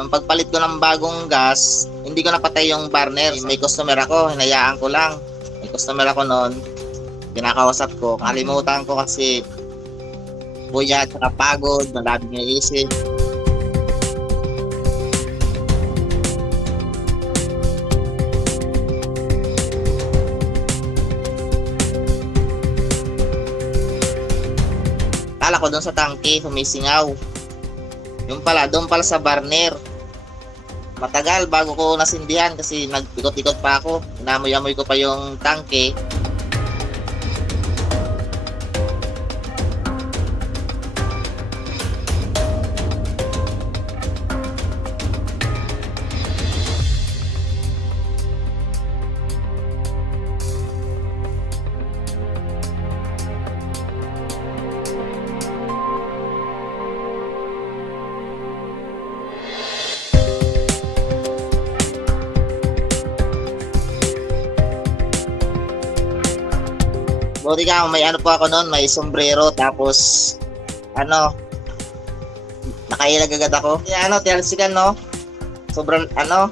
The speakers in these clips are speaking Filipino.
Nung pagpalit ko ng bagong gas, hindi ko napatay yung burner. May customer ako, hinayaan ko lang. May customer ako noon, kinakausap ko. Kalimutan ko kasi buyat, saka pagod, malamig na isip. Kala ko doon sa tangke, humisingaw. Yung pala, doon pala sa burner. Matagal bago ko nasindihan kasi nagpikot-ikot pa ako. Inamoy-amoy ko pa yung tangke. Buti ka, may ano po ako noon, may sombrero, tapos ano, nakailag agad ako. Kaya ano, talsikan no, sobrang ano,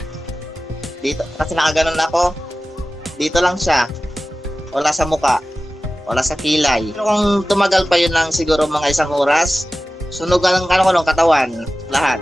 dito, kasi nakaganon ako, dito lang siya, wala sa muka, wala sa kilay. Pero kung tumagal pa yun ng siguro mga 1 oras, sunog ang ano ko ng katawan, lahat.